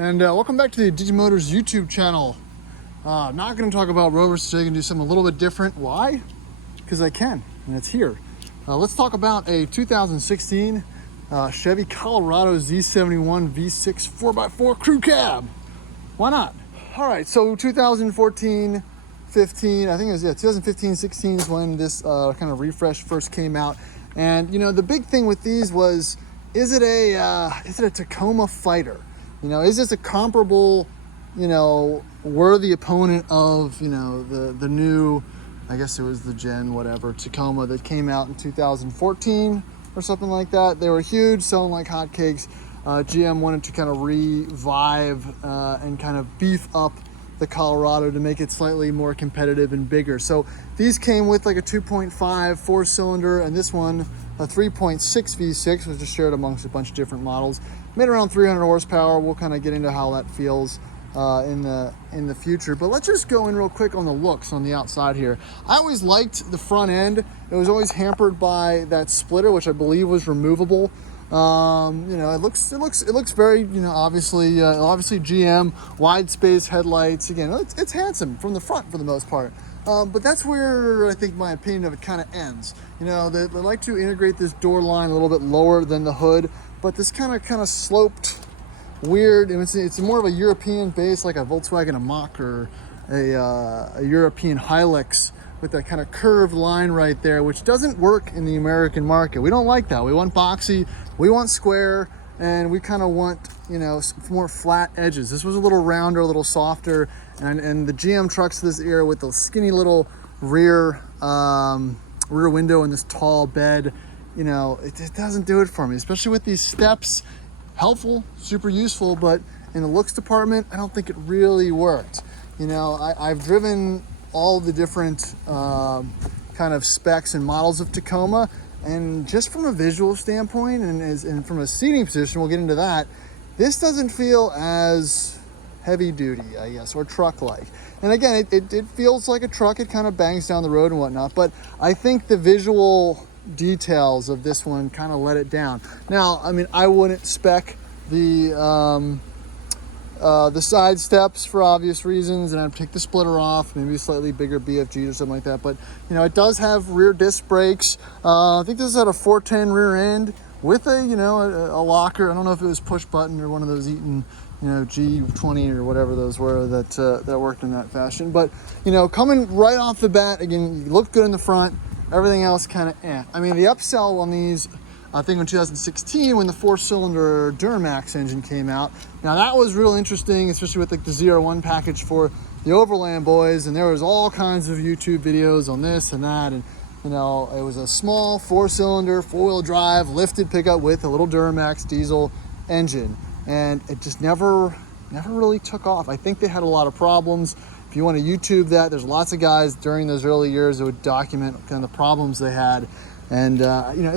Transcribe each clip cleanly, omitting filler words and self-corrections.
and welcome back to the DG Motors YouTube channel. Not going to talk about Rovers today. Going to do something a little bit different. Why? Because I can, and it's here. Let's talk about a 2016 Chevy Colorado Z71 V6 4x4 crew cab. Why not? All right, so 2014, 15, I think it was 2015, 16 is when this kind of refresh first came out. And you know, the big thing with these was, is it a Tacoma fighter? You know, is this a comparable, you know, worthy opponent of, you know, the new, I guess it was the Gen whatever Tacoma that came out in 2014 or something like that. They were huge, selling like hotcakes. GM wanted to kind of revive and kind of beef up the Colorado to make it slightly more competitive and bigger. So these came with like a 2.5 four-cylinder, and this one a 3.6 V6, was just shared amongst a bunch of different models. Made around 300 horsepower. We'll kind of get into how that feels in the future. But let's just go in real quick on the looks on the outside here. I always liked the front end. It was always hampered by that splitter, which I believe was removable. You know, it looks very, you know, obviously GM, wide space headlights. Again, it's handsome from the front for the most part. But that's where I think my opinion of it kind of ends. You know, they like to integrate this door line a little bit lower than the hood, but this kind of sloped, weird. It's more of a European base, like a Volkswagen, a Mach, or a European Hilux, with that kind of curved line right there, which doesn't work in the American market. We don't like that. We want boxy, we want square, and we kind of want, you know, more flat edges. This was a little rounder, a little softer, and the GM trucks of this era with the skinny little rear window and this tall bed, you know, it doesn't do it for me, especially with these steps. Helpful, super useful, but in the looks department, I don't think it really worked. You know, I've driven all the different kind of specs and models of Tacoma, and just from a visual standpoint and from a seating position, we'll get into that, this doesn't feel as heavy duty, I guess, or truck-like. And again, it feels like a truck. It kind of bangs down the road and whatnot, but I think the visual details of this one kind of let it down. Now, I mean, I wouldn't spec the side steps for obvious reasons, and I'd take the splitter off, maybe a slightly bigger BFG or something like that. But you know, it does have rear disc brakes. I think this is at a 410 rear end with a, you know, a locker. I don't know if it was push button or one of those Eaton, you know, G20 or whatever those were that worked in that fashion. But you know, coming right off the bat, again, you look good in the front. Everything else kind of I mean, the upsell on these, I think in 2016 when the four-cylinder Duramax engine came out. Now that was real interesting, especially with like the ZR1 package for the Overland boys, and there was all kinds of YouTube videos on this and that, and you know, it was a small four-cylinder, four-wheel drive, lifted pickup with a little Duramax diesel engine, and it just never really took off. I think they had a lot of problems. If you want to YouTube that, there's lots of guys during those early years that would document kind of the problems they had. And you know,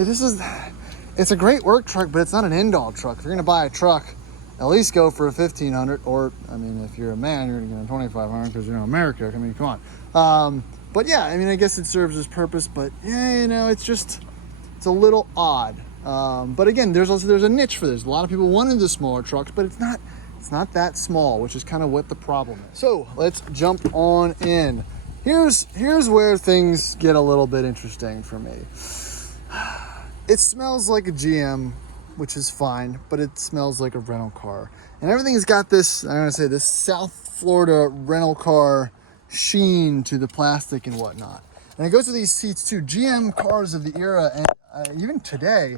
it's a great work truck, but it's not an end-all truck. If you're going to buy a truck, at least go for a 1500, or I mean, if you're a man, you're going to get a 2500 because you're in America. I mean, come on. But yeah, I mean, I guess it serves its purpose, but yeah, you know, it's a little odd. But again, there's a niche for this. A lot of people wanted the smaller trucks, but it's not that small, which is kind of what the problem is. So let's jump on in. Here's where things get a little bit interesting for me. It smells like a GM, which is fine, but it smells like a rental car. And everything's got this, I'm gonna say, this South Florida rental car sheen to the plastic and whatnot. And it goes to these seats too. GM cars of the era, and even today,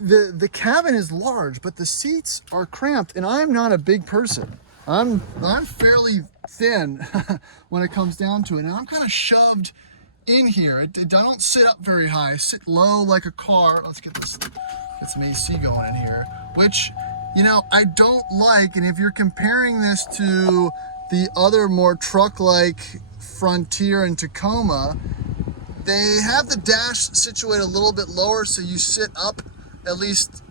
the cabin is large, but the seats are cramped, and I'm not a big person. I'm fairly thin when it comes down to it, and I'm kind of shoved in here. I don't sit up very high. I sit low like a car. Let's get some AC going in here, which, you know, I don't like. And if you're comparing this to the other more truck-like Frontier and Tacoma, they have the dash situated a little bit lower, so you sit up, at least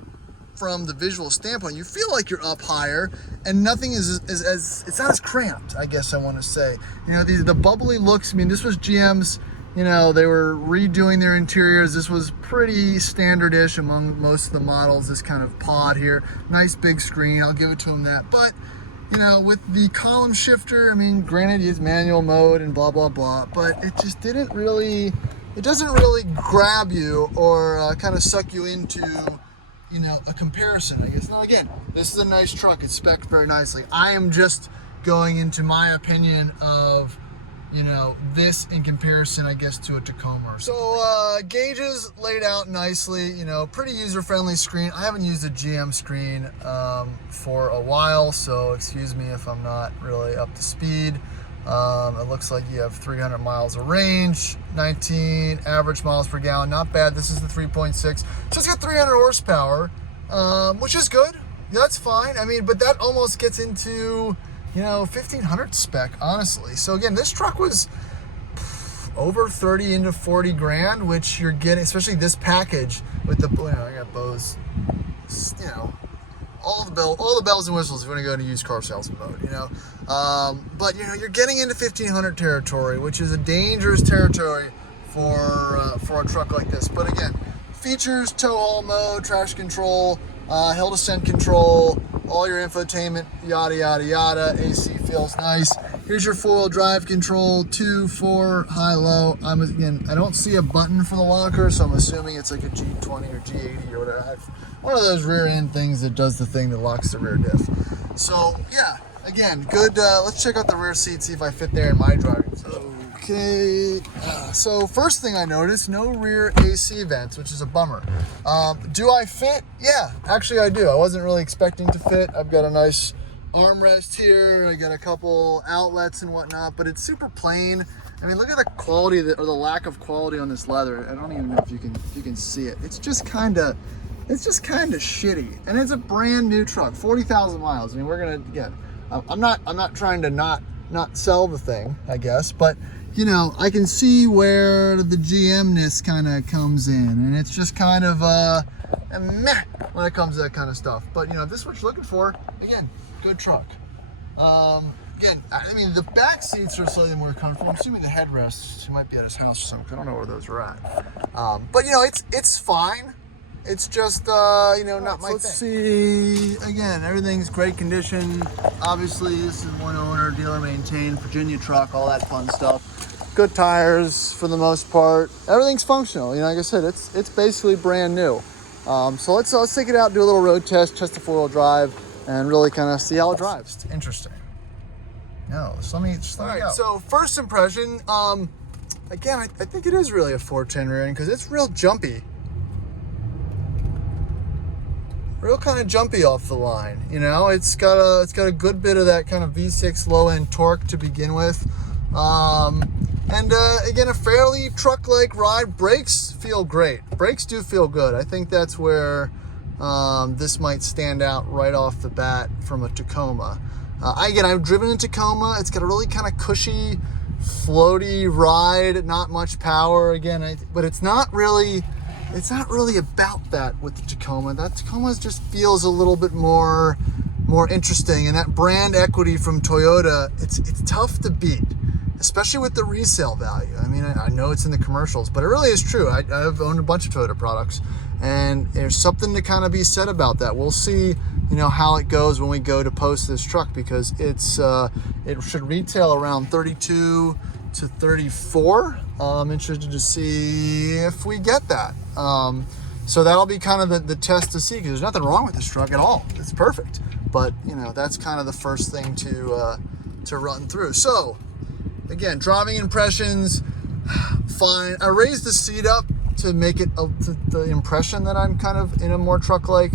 from the visual standpoint. You feel like you're up higher, and nothing is it's not as cramped, I guess I want to say. You know, the bubbly looks, I mean, this was GM's you know, they were redoing their interiors. This was pretty standard-ish among most of the models, this kind of pod here. Nice big screen, I'll give it to them that. But, you know, with the column shifter, I mean, granted it's manual mode and blah, blah, blah, but it just didn't really, it doesn't really grab you or kind of suck you into, you know, a comparison, I guess. Now, again, this is a nice truck. It's spec'd very nicely. I am just going into my opinion of, you know, this in comparison, I guess, to a Tacoma. So gauges laid out nicely, you know, pretty user-friendly screen. I haven't used a GM screen for a while, so excuse me if I'm not really up to speed. It looks like you have 300 miles of range, 19 average miles per gallon, not bad. This is the 3.6, so it's got 300 horsepower, which is good. That's fine. I mean, but that almost gets into, you know, 1500 spec, honestly. So again, this truck was over 30 into 40 grand, which you're getting, especially this package with the, you know, I got Bose, you know, all the bells and whistles if you want to go into used car salesman mode, you know. But you know, you're getting into 1500 territory, which is a dangerous territory for a truck like this. But again, features: tow haul mode, traction control, hill descent control, all your infotainment, yada yada yada. AC feels nice. Here's your 4-wheel drive control, 2, 4, high, low. I don't see a button for the locker, so I'm assuming it's like a G20 or G80 or whatever. One of those rear end things that does the thing that locks the rear diff. So yeah, again, good. Let's check out the rear seat, see if I fit there in my driving zone. Okay, so first thing I noticed, no rear AC vents, which is a bummer. Do I fit? Yeah, actually I do. I wasn't really expecting to fit. I've got a nice armrest here. I got a couple outlets and whatnot, but it's super plain. I mean, look at the quality or the lack of quality on this leather. I don't even know if you can see it. It's just kind of shitty, and it's a brand new truck, 40,000 miles. I mean, we're gonna, again, I'm not trying to not sell the thing, I guess, but you know, I can see where the GM-ness kind of comes in, and it's just kind of meh when it comes to that kind of stuff. But you know, if this is what you're looking for, again, good truck. Again, I mean, the back seats are slightly more comfortable. I'm assuming the headrests, he might be at his house or something. I don't know where those are at. But you know, it's fine. It's just, you know, not my thing. Let's see, again, everything's great condition. Obviously, this is one owner, dealer maintained, Virginia truck, all that fun stuff. Good tires for the most part. Everything's functional. You know, like I said, it's basically brand new. So let's take it out, do a little road test the 4-wheel drive, and really kind of see how it drives. It's interesting. No, let me go. All right, so first impression, again, I think it is really a 410 rear end because it's real jumpy. Real kind of jumpy off the line, you know. It's got a good bit of that kind of V6 low end torque to begin with, and again, a fairly truck-like ride. Brakes feel great. Brakes do feel good. I think that's where this might stand out right off the bat from a Tacoma. Again, I've driven a Tacoma. It's got a really kind of cushy, floaty ride. Not much power. Again, but it's not really about that with the Tacoma. That Tacoma just feels a little bit more interesting, and that brand equity from Toyota, it's tough to beat, especially with the resale value. I mean, I know it's in the commercials, but it really is true. I've owned a bunch of Toyota products, and there's something to kind of be said about that. We'll see, you know, how it goes when we go to post this truck, because it should retail around 32 to 34. I'm interested to see if we get that. So that'll be kind of the test to see, because there's nothing wrong with this truck at all. It's perfect. But you know, that's kind of the first thing to run through. So again, driving impressions, fine. I raised the seat up to make it the impression that I'm kind of in a more truck-like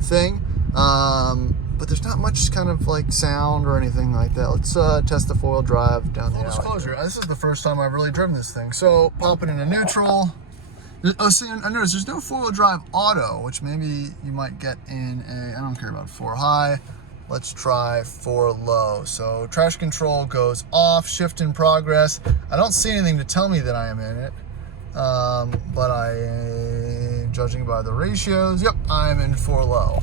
thing. But there's not much kind of like sound or anything like that. Let's test the 4-wheel drive down the alley. Full disclosure, this is the first time I've really driven this thing. So popping into neutral. Oh, see, I noticed there's no 4-wheel drive auto, which maybe you might get in I don't care about 4 high. Let's try 4 low. So traction control goes off, shift in progress. I don't see anything to tell me that I am in it. But judging by the ratios, yep, I'm in 4 low.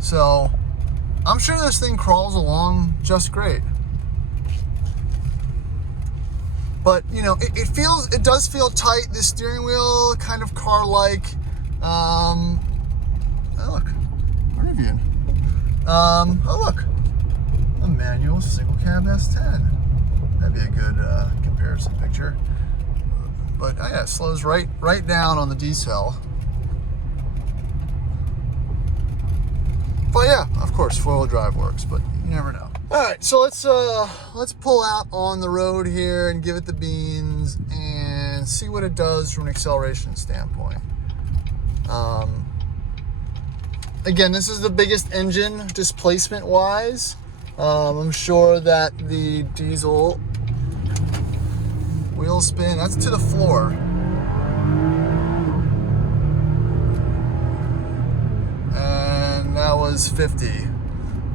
So I'm sure this thing crawls along just great. But you know, it does feel tight. The steering wheel kind of car-like. Oh look, Rivian. Oh look, a manual single cab S10. That'd be a good comparison picture. But yeah, it slows right down on the D-cell. But yeah, of course, four-wheel drive works, but you never know. All right, so let's pull out on the road here and give it the beans and see what it does from an acceleration standpoint. Again, this is the biggest engine displacement-wise. I'm sure that the diesel wheel spin, that's to the floor. And that was 50.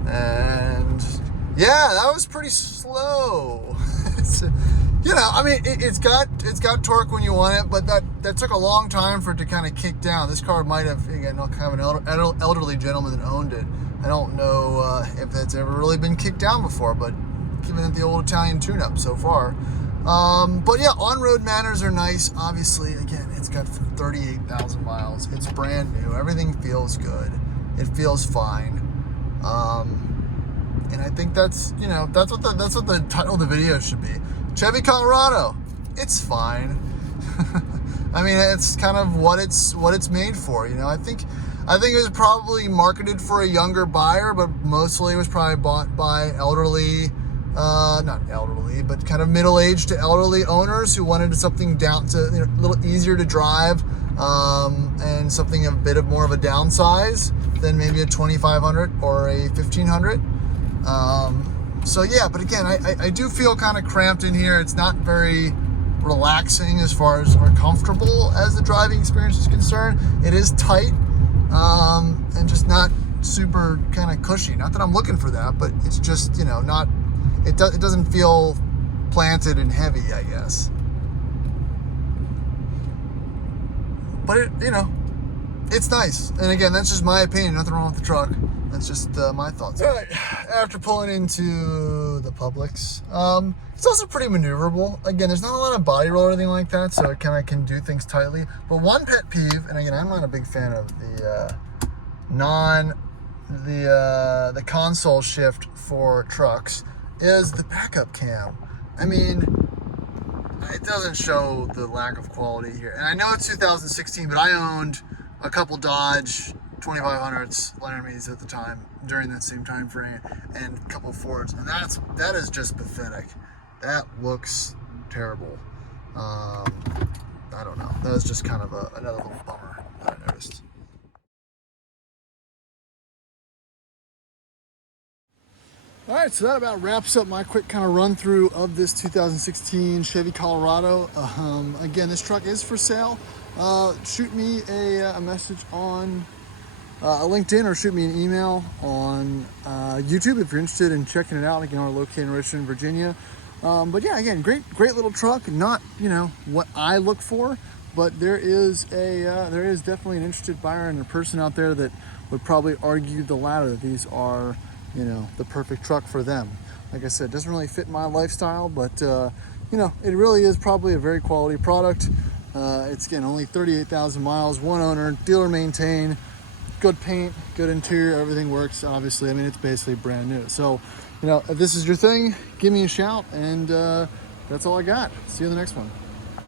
And yeah, that was pretty slow. You know, I mean, it's got torque when you want it, but that took a long time for it to kind of kick down. This car might have, again, kind of an elderly gentleman that owned it. I don't know if that's ever really been kicked down before, but giving it the old Italian tune-up so far. But yeah, on-road manners are nice. Obviously, again, it's got 38,000 miles. It's brand new. Everything feels good. It feels fine. And I think that's, you know, that's what the title of the video should be. Chevy Colorado, it's fine. I mean, it's kind of what it's made for, you know. I think it was probably marketed for a younger buyer, but mostly it was probably bought by elderly, not elderly, but kind of middle-aged to elderly owners who wanted something down to, you know, a little easier to drive, and something a bit of more of a downsize than maybe a 2500 or a 1500. So yeah, but again, I do feel kind of cramped in here. It's not very relaxing as far as, or comfortable as the driving experience is concerned. It is tight, and just not super kind of cushy. Not that I'm looking for that, but it's just, you know, not, it doesn't feel planted and heavy, I guess. But it, you know, it's nice. And again, that's just my opinion. Nothing wrong with the truck. That's just my thoughts. All right, after pulling into the Publix, it's also pretty maneuverable. Again, there's not a lot of body roll or anything like that, so it kind of can do things tightly. But one pet peeve, and again, I'm not a big fan of the console shift for trucks, is the backup cam. I mean, it doesn't show the lack of quality here. And I know it's 2016, but I owned a couple Dodge 2500s, Laramie's at the time, during that same time frame, and a couple Fords, and that is just pathetic. That looks terrible. I don't know. That was just kind of another little bummer that I noticed. All right, so that about wraps up my quick kind of run through of this 2016 Chevy Colorado. Again, this truck is for sale. Shoot me a message on LinkedIn, or shoot me an email on YouTube if you're interested in checking it out. Again, we're located in Richmond, Virginia. But yeah, again, great little truck. Not, you know, what I look for, but there is definitely an interested buyer and a person out there that would probably argue the latter, that these are, you know, the perfect truck for them. Like I said, it doesn't really fit my lifestyle, but you know, it really is probably a very quality product. It's, again, only 38,000 miles, one owner, dealer maintained, good paint, good interior, everything works, obviously. I mean, it's basically brand new. So, you know, if this is your thing, give me a shout, and that's all I got. See you in the next one.